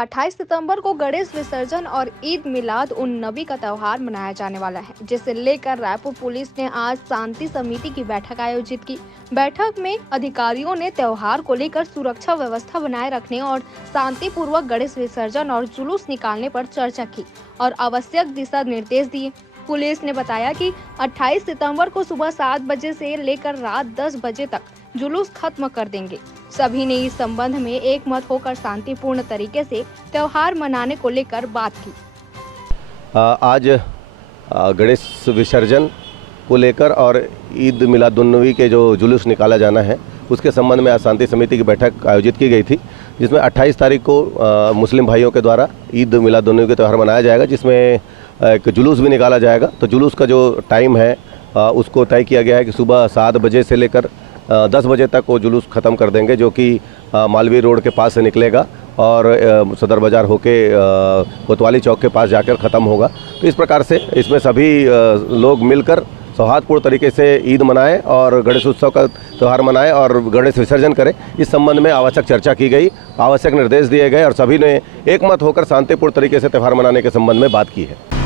28 सितंबर को गणेश विसर्जन और ईद मिलाद उन नबी का त्यौहार मनाया जाने वाला है, जिसे लेकर रायपुर पुलिस ने आज शांति समिति की बैठक आयोजित की। बैठक में अधिकारियों ने त्यौहार को लेकर सुरक्षा व्यवस्था बनाए रखने और शांतिपूर्वक गणेश विसर्जन और जुलूस निकालने पर चर्चा की और आवश्यक दिशा निर्देश दिए। पुलिस ने बताया कि 28 सितंबर को सुबह 7 बजे से लेकर रात 10 बजे तक जुलूस खत्म कर देंगे। सभी ने इस संबंध में एकमत होकर शांतिपूर्ण तरीके से त्योहार मनाने को लेकर बात की। आज गणेश विसर्जन को लेकर और ईद मिलादुन्नबी के जो जुलूस निकाला जाना है उसके संबंध में आज शांति समिति की बैठक आयोजित की गई थी, जिसमें 28 तारीख को मुस्लिम भाइयों के द्वारा ईद मिलादुन्नबी का त्यौहार मनाया जाएगा, जिसमें एक जुलूस भी निकाला जाएगा। तो जुलूस का जो टाइम है उसको तय किया गया है कि सुबह 7 बजे से लेकर 10 बजे तक वो जुलूस ख़त्म कर देंगे, जो कि मालवीय रोड के पास से निकलेगा और सदर बाज़ार होके कोतवाली चौक के पास जाकर ख़त्म होगा। तो इस प्रकार से इसमें सभी लोग मिलकर सौहार्दपूर्ण तरीके से ईद मनाएं और गणेश उत्सव का त्यौहार मनाएं और गणेश विसर्जन करें। इस संबंध में आवश्यक चर्चा की गई, आवश्यक निर्देश दिए गए और सभी ने एकमत होकर शांतिपूर्ण तरीके से त्यौहार मनाने के संबंध में बात की है।